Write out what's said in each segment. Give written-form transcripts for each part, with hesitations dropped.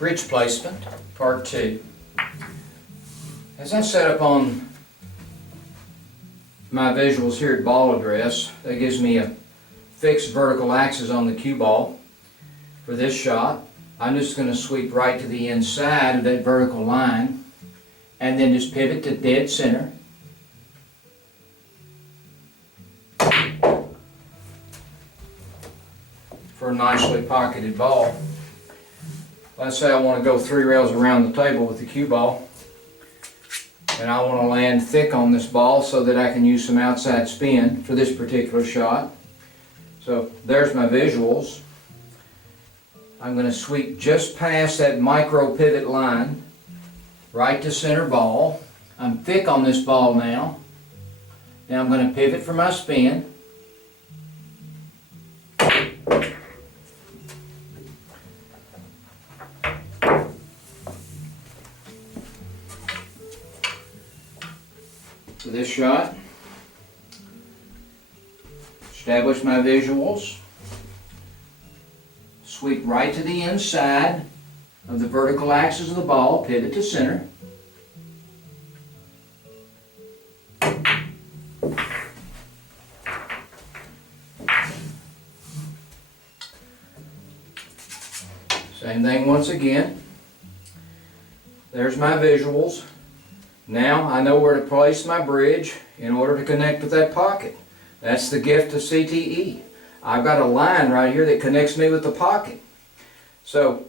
Bridge placement, part 2. As I set up on my visuals here at ball address, that gives me a fixed vertical axis on the cue ball. For this shot, I'm just going to sweep right to the inside of that vertical line and then just pivot to dead center. For a nicely pocketed ball. Let's say I want to go 3 rails around the table with the cue ball, and I want to land thick on this ball so that I can use some outside spin for this particular shot. So there's my visuals. I'm going to sweep just past that micro pivot line, right to center ball. I'm thick on this ball now. Now I'm going to pivot for my spin. For this shot, establish my visuals, sweep right to the inside of the vertical axis of the ball, pivot to center. Same thing once again. There's my visuals. Now I know where to place my bridge in order to connect with that pocket. That's the gift of CTE. I've got a line right here that connects me with the pocket. So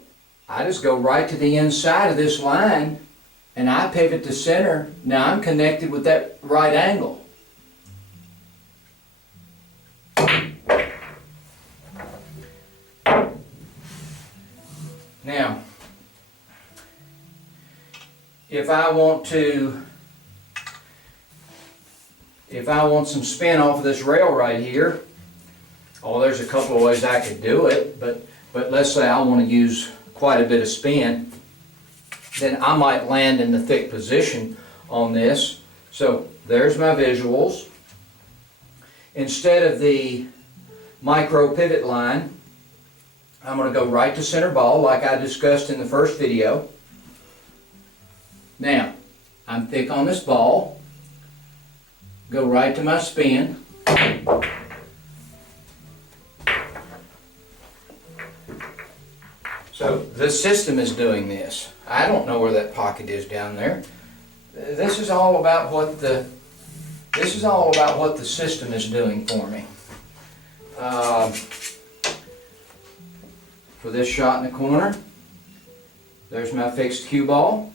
I just go right to the inside of this line and I pivot to center. Now I'm connected with that right angle. Now, if I want some spin off of this rail right here, there's a couple of ways I could do it, but let's say I want to use quite a bit of spin, then I might land in the thick position on this. So there's my visuals. Instead of the micro pivot line, I'm going to go right to center ball like I discussed in the first video. Now, I'm thick on this ball, go right to my spin, so the system is doing this. I don't know where that pocket is down there. This is all about what the system is doing for me. For this shot in the corner, there's my fixed cue ball.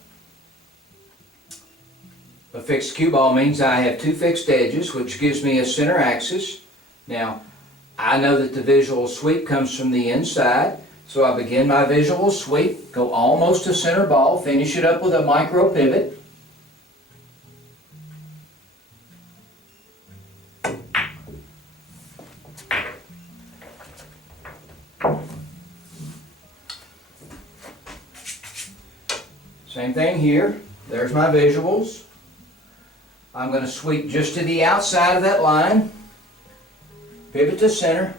A fixed cue ball means I have 2 fixed edges, which gives me a center axis. Now, I know that the visual sweep comes from the inside, so I begin my visual sweep, go almost to center ball, finish it up with a micro pivot. Same thing here. There's my visuals. I'm going to sweep just to the outside of that line, pivot to center.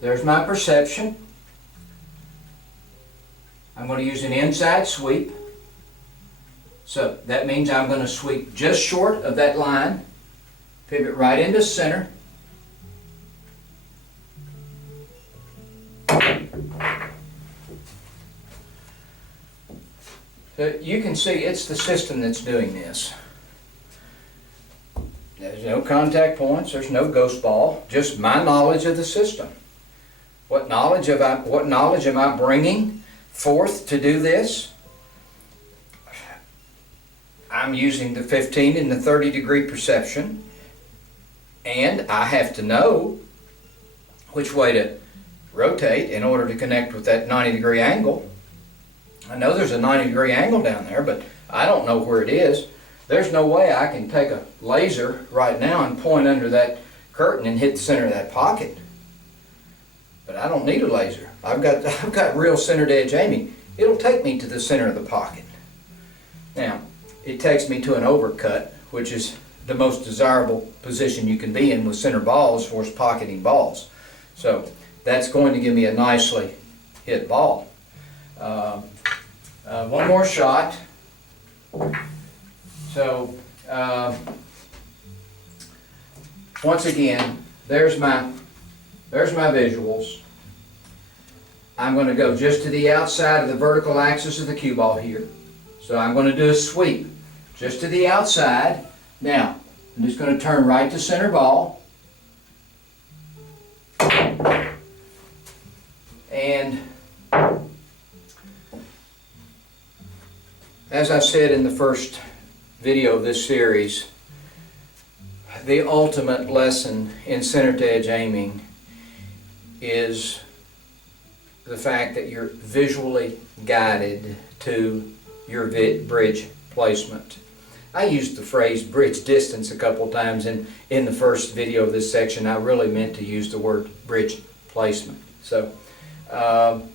There's my perception. I'm going to use an inside sweep. So that means I'm going to sweep just short of that line, pivot right into center. So you can see it's the system that's doing this. There's no contact points, there's no ghost ball, just my knowledge of the system. What knowledge am I bringing forth to do this? I'm using the 15 and the 30 degree perception, and I have to know which way to rotate in order to connect with that 90 degree angle. I know there's a 90 degree angle down there, but I don't know where it is. There's no way I can take a laser right now and point under that curtain and hit the center of that pocket. But I don't need a laser. I've got real centered edge aiming. It'll take me to the center of the pocket. Now, it takes me to an overcut, which is the most desirable position you can be in with center balls for pocketing balls. So that's going to give me a nicely hit ball. One more shot. So once again, there's my visuals. I'm going to go just to the outside of the vertical axis of the cue ball here. So I'm going to do a sweep just to the outside. Now, I'm just going to turn right to center ball. And as I said in the first video of this series, the ultimate lesson in center to edge aiming is the fact that you're visually guided to your bridge placement. I used the phrase bridge distance a couple times in the first video of this section. I really meant to use the word bridge placement. So I'm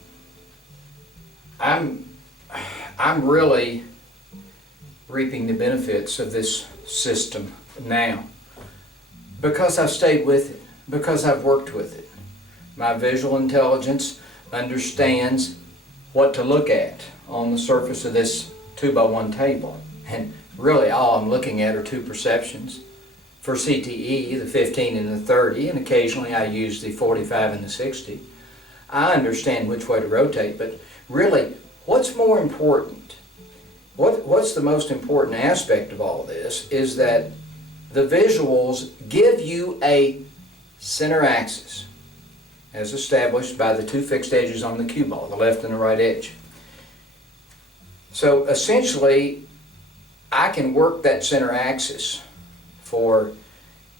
really reaping the benefits of this system now because I've stayed with it, because I've worked with it. My visual intelligence understands what to look at on the surface of this 2x1 table, and really all I'm looking at are two perceptions. For CTE, the 15 and the 30, and occasionally I use the 45 and the 60. I understand which way to rotate, but really, what's more important, what's the most important aspect of all of this is that the visuals give you a center axis as established by the two fixed edges on the cue ball, the left and the right edge. So essentially, I can work that center axis for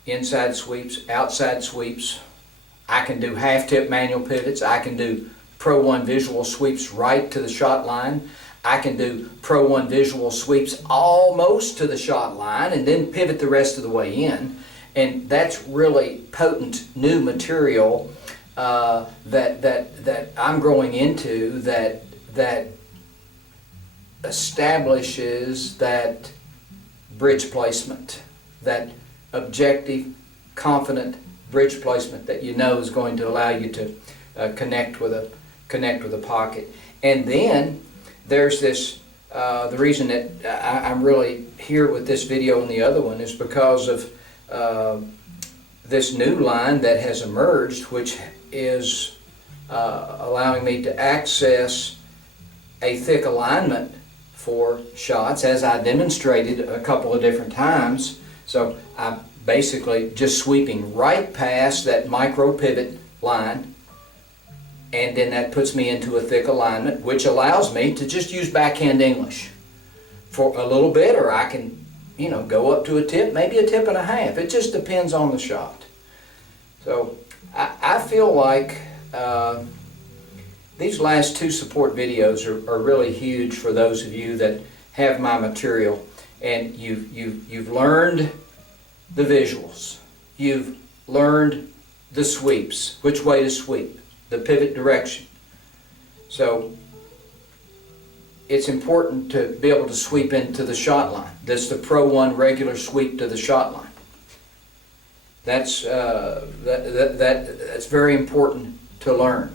inside sweeps, outside sweeps. I can do half-tip manual pivots. I can do Pro 1 visual sweeps right to the shot line. I can do Pro 1 visual sweeps almost to the shot line and then pivot the rest of the way in. And that's really potent new material that I'm growing into that establishes that bridge placement, that objective, confident bridge placement that you know is going to allow you to connect with a pocket. And then there's this, the reason that I'm really here with this video and the other one is because of this new line that has emerged, which is allowing me to access a thick alignment for shots, as I demonstrated a couple of different times. So I'm basically just sweeping right past that micro pivot line, and then that puts me into a thick alignment, which allows me to just use backhand English for a little bit, or I can, go up to a tip, maybe a tip and a half. It just depends on the shot. So I feel like these last two support videos are really huge for those of you that have my material, and you've learned the visuals. You've learned the sweeps, which way to sweep, the pivot direction. So it's important to be able to sweep into the shot line. That's the Pro 1 regular sweep to the shot line. That's that's very important to learn.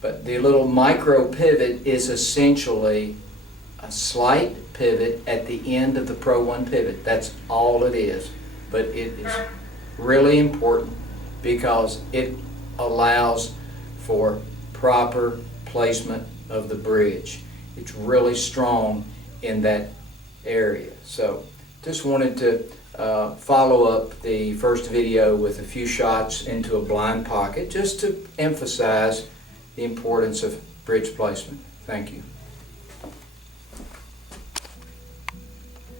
But the little micro pivot is essentially a slight pivot at the end of the Pro 1 pivot. That's all it is. But it is really important because it allows for proper placement of the bridge. It's really strong in that area. So just wanted to follow up the first video with a few shots into a blind pocket just to emphasize the importance of bridge placement. Thank you.